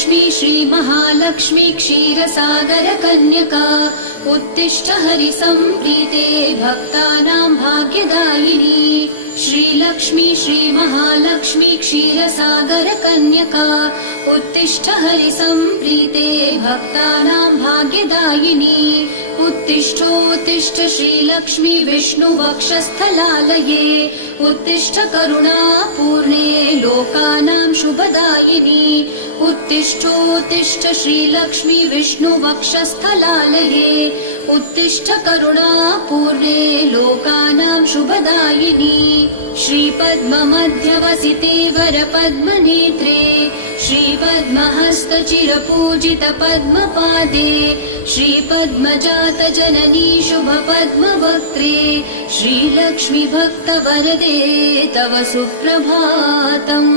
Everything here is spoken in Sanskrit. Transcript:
श्रीलक्ष्मी श्रीमहालक्ष्मी क्षीरसागरकन्यका उत्तिष्ठ हरिसम्प्रीते भक्तानां भाग्यदायिनी। श्रीलक्ष्मी श्रीमहालक्ष्मी क्षीरसागरकन्यका उत्तिष्ठ हरिसम्प्रीते भक्तानां भाग्यदायिनी। उत्तिष्ठोत्तिष्ठ श्रीलक्ष्मी विष्णुवक्षस्थलालये उत्तिष्ठ करुणापूर्णे लोकानां शुभदायिनी। उत्तिष्ठोत्तिष्ठ श्रीलक्ष्मी विष्णुवक्षस्थलालये उत्तिष्ठ करुणापूर्णे लोकानां शुभदायिनी। श्रीपद्ममध्यवसिते वरपद्मनेत्रे श्रीपद्महस्तचिरपूजितपद्मपादे श्रीपद्मजातजननी शुभपद्मवक्त्रे श्रीलक्ष्मी भक्तवरदे तव सुप्रभातम्।